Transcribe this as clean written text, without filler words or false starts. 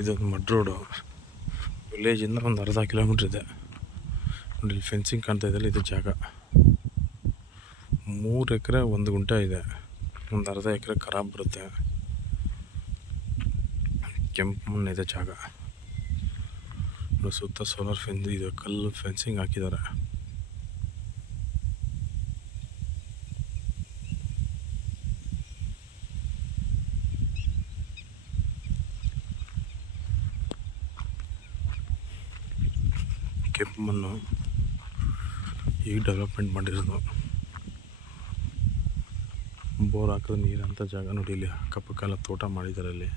ಇದೊಂದು mud road. ವಿಲೇಜಿಂದ ಒಂದು ಅರ್ಧ ಕಿಲೋಮೀಟ್ರ್ ಇದೆ ನೋಡಿ. ಇಲ್ಲಿ ಫೆನ್ಸಿಂಗ್ ಕಾಣ್ತಾ ಇದೆಯಲ್ಲ, ಇದು ಜಾಗ 3 ಎಕರೆ 1 ಗುಂಟೆ ಇದೆ. ಒಂದು ಅರ್ಧ ಎಕರೆ ಖರಾಬ್ ಬರುತ್ತೆ. ಕೆಂಪು ಮಣ್ಣಿದೆ ಜಾಗ. ಸುತ್ತ ಸೋಲಾರ್ ಇದು ಕಲ್ಲು ಫೆನ್ಸಿಂಗ್ ಹಾಕಿದ್ದಾರೆ. ಕೆಂಪು ಮಣ್ಣು ಈಗ ಡೆವಲಪ್ಮೆಂಟ್ ಮಾಡಿರೋದು. ಬೋರ್ ಹಾಕಿದ್ರೆ ನೀರಂಥ ಜಾಗ ನೋಡಿ. ಇಲ್ಲಿ ಅಕ್ಕಪಕ್ಕ ಎಲ್ಲ ತೋಟ ಮಾಡಿದ್ದಾರೆ. ಇಲ್ಲಿ